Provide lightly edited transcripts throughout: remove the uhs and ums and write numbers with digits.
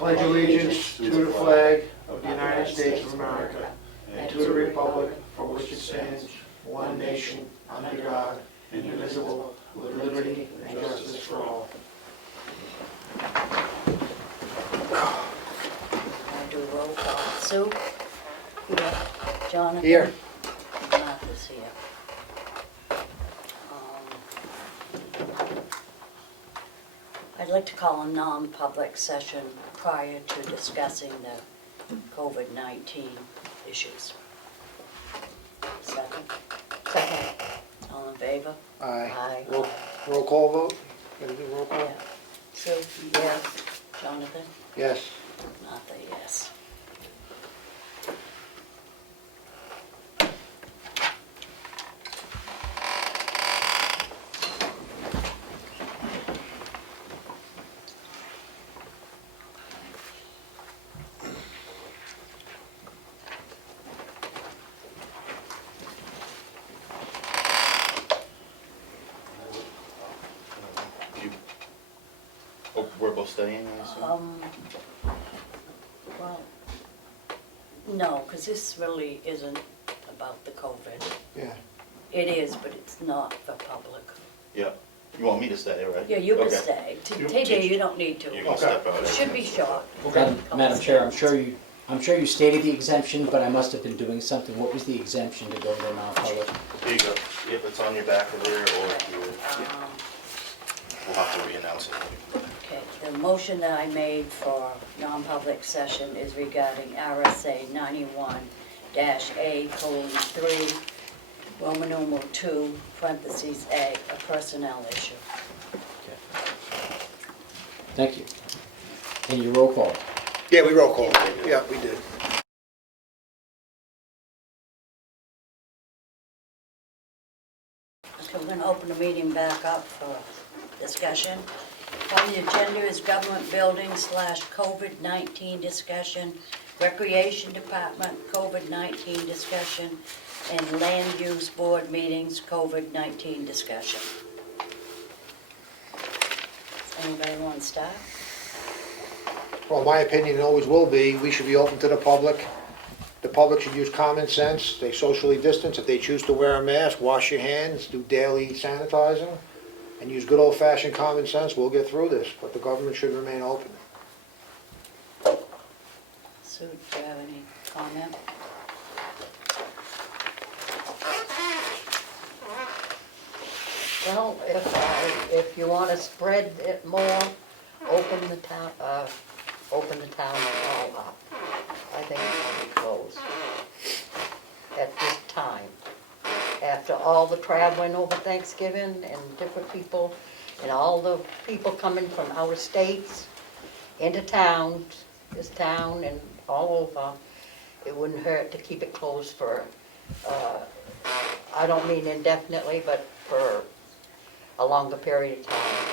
pledge allegiance to the flag of the United States of America and to the republic for which it stands, one nation, under God, indivisible, with liberty and justice for all. I'll do a roll call. Sue? Here. Jonathan? Here. Martha's here. I'd like to call a non-public session prior to discussing the COVID-19 issues. Second? Second. All in favor? Aye. Aye. Roll call vote? Gonna do roll call? Yeah. Sue? Yes. Jonathan? Yes. Martha, yes. Oh, we're both studying, I assume? Well, no, because this really isn't about the COVID. Yeah. It is, but it's not for public. Yeah. You want me to stay, right? Yeah, you can Okay. stay. You- TJ, you don't need to. You can step out. It should be short. Madam Chair, I'm sure you stated the exemption, but I must have been doing something. What was the exemption to go to non-public? Here you go. If it's on your back of there or here, we'll have to re-announce it. Okay, the motion that I made for non-public session is regarding RSA 91-A:3, Roman numeral 2, parentheses A, a personnel issue. Thank you. And your roll call. Yeah, we roll call. Yeah, we did. Okay, we're gonna open the meeting back up for discussion. On the agenda is government building / COVID-19 discussion, recreation department, COVID-19 discussion, and land use board meetings, COVID-19 discussion. Anybody want to start? Well, my opinion always will be, we should be open to the public. The public should use common sense. They socially distance. If they choose to wear a mask, wash your hands, do daily sanitizing, and use good old-fashioned common sense, we'll get through this. But the government should remain open. Sue, do you have any comment? Well, if you want to spread it more, open the town hall up. I think it should be closed at this time. After all the traveling over Thanksgiving and different people, and all the people coming from out of states into town, this town and all over, it wouldn't hurt to keep it closed for, I don't mean indefinitely, but for a longer period of time.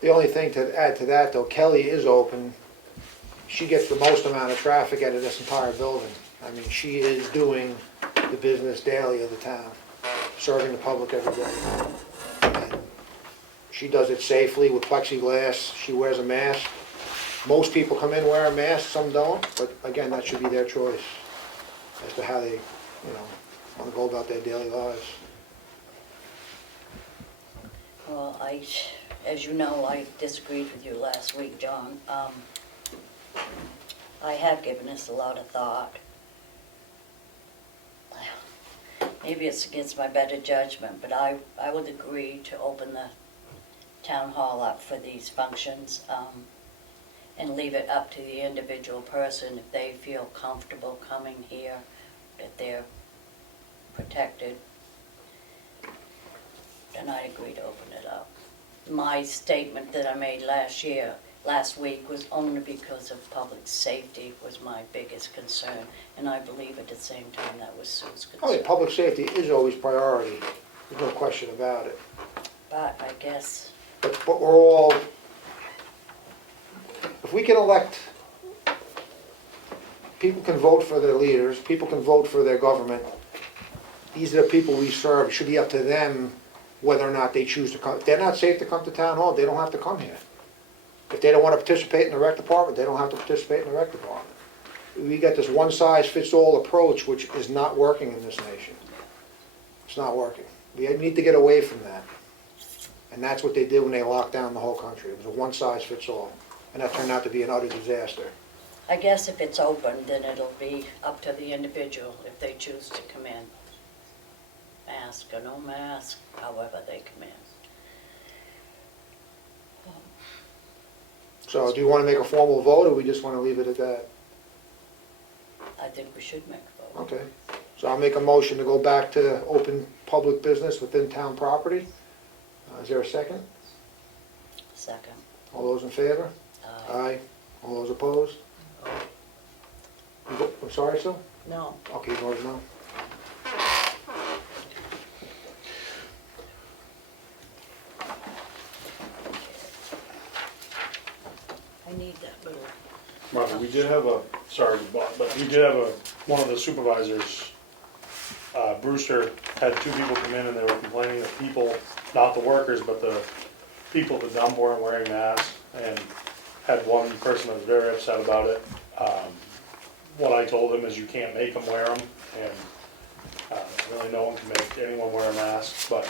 The only thing to add to that, though, Kelly is open. She gets the most amount of traffic out of this entire building. I mean, she is doing the business daily of the town, serving the public every day. And she does it safely with plexiglass. She wears a mask. Most people come in wearing masks, some don't, but again, that should be their choice as to how they, want to go about their daily lives. Well, as you know, I disagreed with you last week, John. I have given this a lot of thought. Maybe it's against my better judgment, but I would agree to open the town hall up for these functions and leave it up to the individual person if they feel comfortable coming here, that they're protected. Then I'd agree to open it up. My statement that I made last week was only because of public safety was my biggest concern, and I believe at the same time that was Sue's concern. Oh yeah, public safety is always priority. There's no question about it. But I guess, But we're all, if we can elect, people can vote for their leaders, people can vote for their government. these are the people we serve, it should be up to them whether or not they choose to come. If they're not safe to come to town hall, they don't have to come here. If they don't wanna participate in the rec department, they don't have to participate in the rec department. We got this one-size-fits-all approach, which is not working in this nation. It's not working. We need to get away from that. And that's what they did when they locked down the whole country. It was a one-size-fits-all. And that turned out to be an utter disaster. I guess if it's open, then it'll be up to the individual if they choose to come in. Mask or no mask, however they come in. So do you wanna make a formal vote, or we just wanna leave it at that? I think we should make a vote. Okay. So I'll make a motion to go back to open public business within town property. Is there a second? Second. All those in favor? Aye. All those opposed? I'm sorry, Sue? No. Okay, you voted no. I need that little, Martha, we did have a, sorry, Bob, but we did have one of the supervisors, Brewster, had two people come in and they were complaining that people, not the workers, but the people at the dump weren't wearing masks, and had one person that was very upset about it. What I told him is you can't make them wear them, and really no one can make anyone wear a mask, but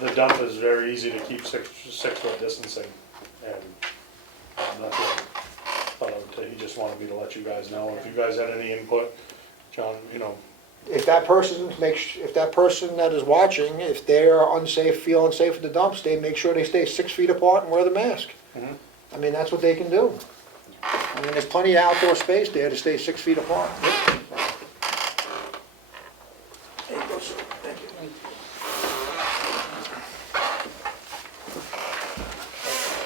the dump is very easy to keep 6 foot distancing, and that's what he just wanted me to let you guys know. If you guys had any input, John, you know, If that person that is watching, if they're unsafe, feel unsafe at the dumps, they make sure they stay 6 feet apart and wear the mask. Mhm. I mean, that's what they can do. I mean, there's plenty of outdoor space there to stay 6 feet apart. There you go, sir. Thank you.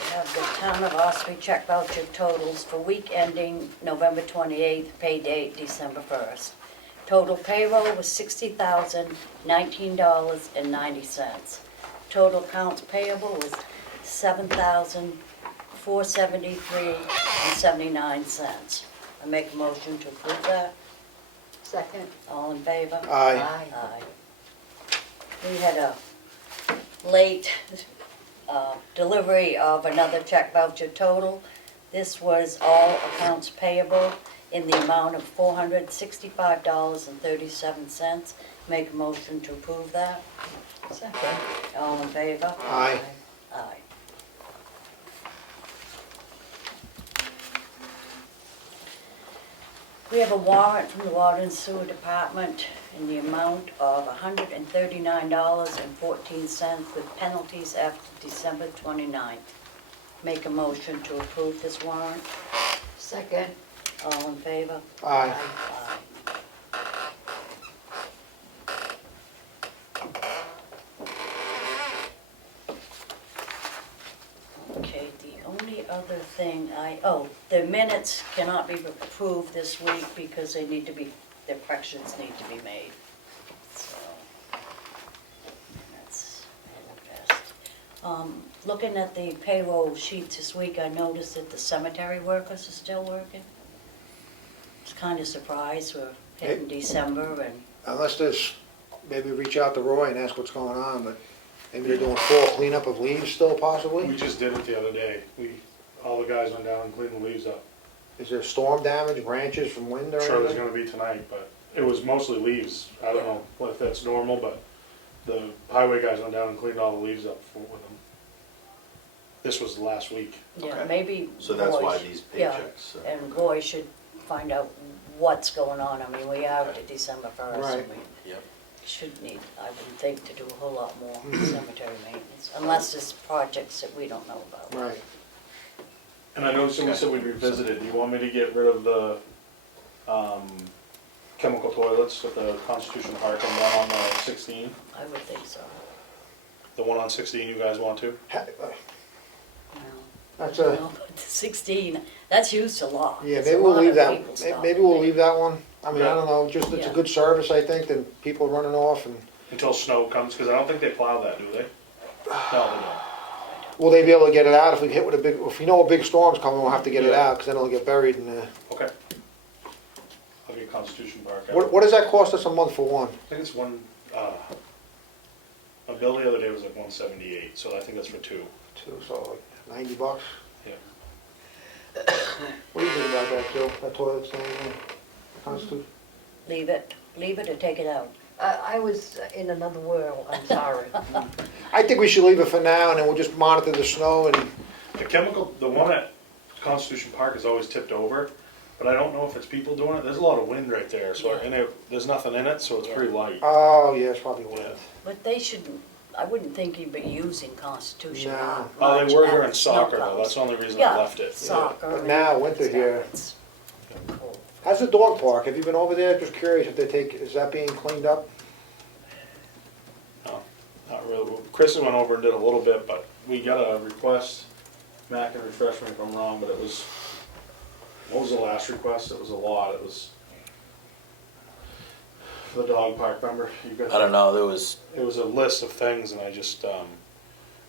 I have the Town of Ossipee check voucher totals for week ending November 28th, pay date December 1st. Total payroll was $60,019.90. Total accounts payable was $7,473.79. I make a motion to approve that. Second. All in favor? Aye. Aye. We had a late delivery of another check voucher total. This was all accounts payable in the amount of $465.37. Make a motion to approve that. Second. All in favor? Aye. Aye. We have a warrant from the Water and Sewer Department in the amount of $139.14 with penalties after December 29th. Make a motion to approve this warrant. Second. All in favor? Aye. Aye. Okay, the only other thing the minutes cannot be approved this week because they need to be, the corrections need to be made. So, that's best. Looking at the payroll sheets this week, I noticed that the cemetery workers are still working. It's kind of surprised, we're hitting December and, Unless there's, maybe reach out to Roy and ask what's going on, but maybe they're doing fall cleanup of leaves still possibly? we just did it the other day. All the guys went down and cleaned the leaves up. Is there storm damage, branches from wind or I'm sure there's anything? gonna be tonight, but it was mostly leaves. I don't know if that's normal, but the highway guys went down and cleaned all the leaves up with them. This was last week. yeah, Okay. maybe So that's why Roy these yeah, paychecks. and Roy should find out what's going on. I mean, we are to December 1st, Right. and we Yep. should need, I would think, to do a whole lot more cemetery maintenance, unless there's projects that we don't know about. Right. And I know somebody said we'd revisit it. Do you want me to get rid of the chemical toilets at the Constitution Park and one on the 16? I would think so. The one on 16 you guys want to? That's No, a, no, but the 16, that's used a lot. yeah, There's a maybe we'll lot leave of that, people stopping maybe we'll there. leave that one. I mean, I Yeah. don't know, just it's a Yeah. good service, I think, than people running off and, Until snow comes, because I don't think they plow that, do they? No, they don't. will they be able to get it out if we hit with a big, if we know a big storm's coming, we'll have to get it Yeah. out, cause then it'll get buried in the, Okay. I'll I'll get Constitution Park out. What does that cost us a month for one? I think it's one, my bill the other day was like 178, so I think that's for two. Two, so like $90? Yeah. What do you think about that, Joe? That toilet stand, Constitution? Leave it or take it out. I was in another world, I'm sorry. I think we should leave it for now, and then we'll just monitor the snow and, The chemical, the one at Constitution Park is always tipped over, but I don't know if it's people doing it. There's a lot of wind right there, so, and there's nothing in it, so it's pretty light. oh, yeah, it's probably one. Yeah. But they shouldn't, I wouldn't think you'd be using Constitution No. much Oh, they were at during snow soccer though, comes. that's the only reason I Yeah, left it. soccer. But and now, winter here. it's cold. How's the dog park? Have you been over there? Just curious if they take, is that being cleaned up? No, not really. Chris went over and did a little bit, but we got a request. Mac can refresh me if I'm wrong, but it was, what was the last request? It was a lot. It was for the dog park, remember? You got I don't know, there was, It was a list of things, and I just,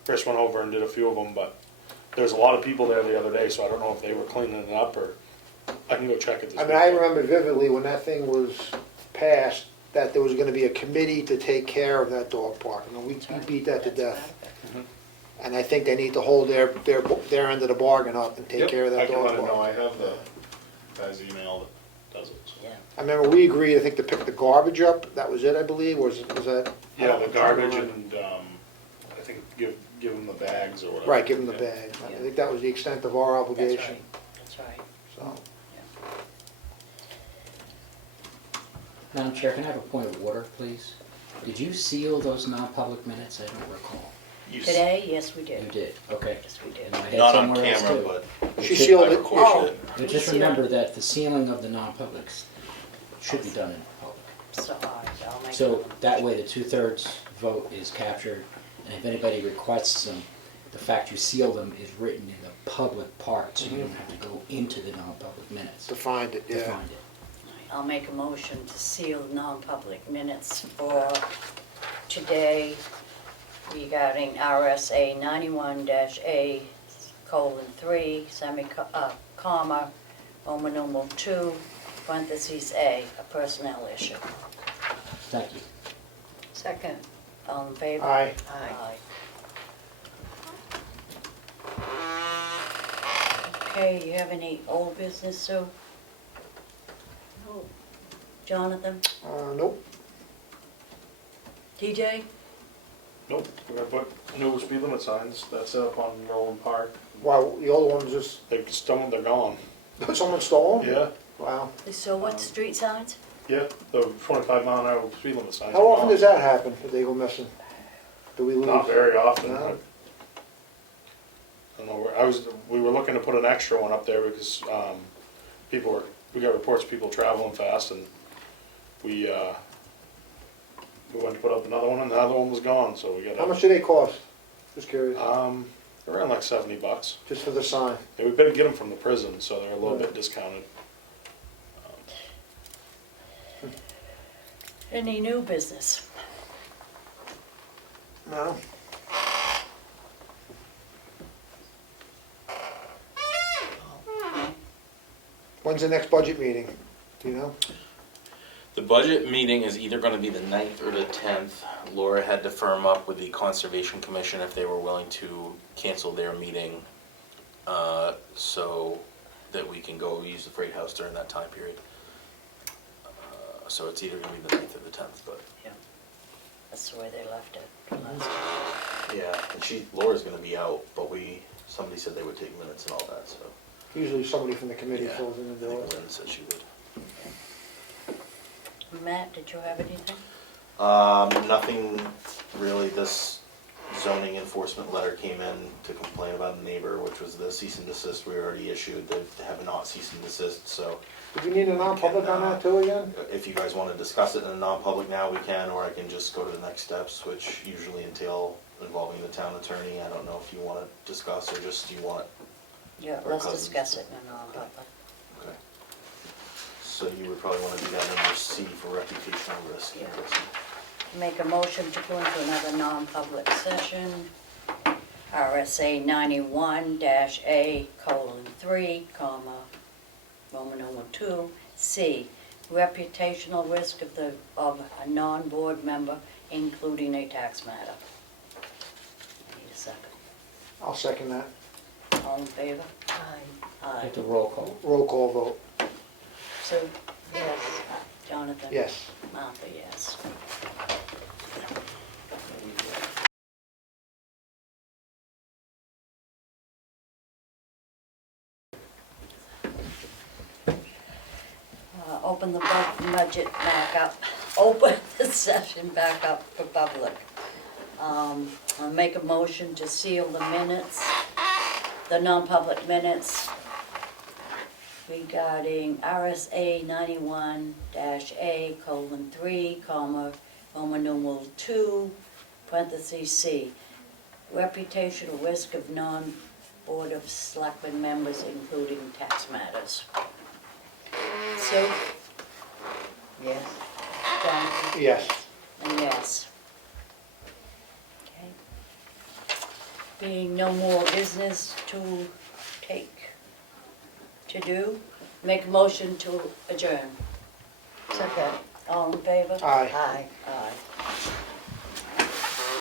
Chris went over and did a few of them, but there's a lot of people there the other day, so I don't know if they were cleaning it up, or I can go check it this I mean, I weekend. remember vividly when that thing was passed, that there was gonna be a committee to take care of that dog park. And we beat that to death. And I think they need to hold their end of the bargain up and take Yep, care of that I can dog let him know, park. I have the guy's email that does it. So. Yeah. I remember we agreed, I think, to pick the garbage up. That was it, I believe, was that? Yeah, the garbage and, I think give them the bags or whatever. Right, give them the Yeah. bag. I think that was the extent of our That's obligation, right, that's right. so. Madam Chair, can I have a point of order, please? Did you seal those non-public minutes? I don't recall. you s- Today, yes, we You did. did, okay. Yes, we did. In my head not on somewhere else, camera, too. but She It should- sealed I it. recorded it. But just remember that the sealing of the non-publics should be done in public. So, all right, I'll make. So that way the 2/3 vote is captured, and if anybody requests them, the fact you seal them is written in the public part, so you don't have to go into the non-public minutes To find it, to yeah. find it. I'll make a motion to seal non-public minutes for today regarding RSA 91-A:3, comma, Roman numeral 2, parentheses A, a personnel issue. Thank you. Second, All in favor? Aye. aye. Okay, do you have any old business, Sue? No. Jonathan? Nope. TJ? Nope, we're gonna put new speed limit signs, that's up on Roland Park. Wow, the old ones just, They're gone. someone stole them? Yeah, Wow. So what street signs? yeah, the 25-mile-an-hour speed limit signs. How are often gone. does that happen, that they go missing? Do we lose? Not very often. No. I don't know, we were looking to put an extra one up there because, we got reports of people traveling fast, and we went to put up another one, and the other one was gone, so we got. How much do they cost? Just curious, Around like $70. just for the sign. Yeah, we better get them from the prison, so they're a little bit discounted. Any new business? No? When's the next budget meeting? Do you know? The budget meeting is either gonna be the 9th or the 10th. Laura had to firm up with the Conservation Commission if they were willing to cancel their meeting, so that we can go use the Freight House during that time period. So it's either gonna be the 9th or the 10th, but, That's the way they left it last time. yeah, and Laura's gonna be out, but somebody said they would take minutes and all that, so. Usually somebody from the committee Yeah, fills in the I door. think Lynn said she would. Matt, did you have anything? Nothing really. This zoning enforcement letter came in to complain about a neighbor, which was the cease and desist we already issued. They have not cease and desist, so Do we need a non-public on that too again? if you guys want to discuss it in a non-public now, we can, or I can just go to the next steps, which usually entail involving the town attorney. I don't know if you want to discuss or just you want. Yeah, Or let's cousins. discuss it in non-public. Okay. So you would probably want to do that under C for reputational risk. I'm Yeah. guessing. Make a motion to go into another non-public session, RSA 91-A:3, comma, Roman numeral 2, C, reputational risk of a non-board member, including a tax matter. Need a second. I'll second that. All in favor? Aye. Aye. Have to roll call. Roll call vote, Sue? Yes. Jonathan? yes. Martha, yes. Open the budget back up, open the session back up for public. I'll make a motion to seal the minutes, the non-public minutes regarding RSA 91-A:3, Roman numeral 2, parentheses C, reputational risk of non-board of selectmen members, including tax matters. Sue? Yes. Jonathan? Yes. And yes. Okay. Being no more business to do, make a motion to adjourn. Second. All in favor? Aye. Aye. Aye.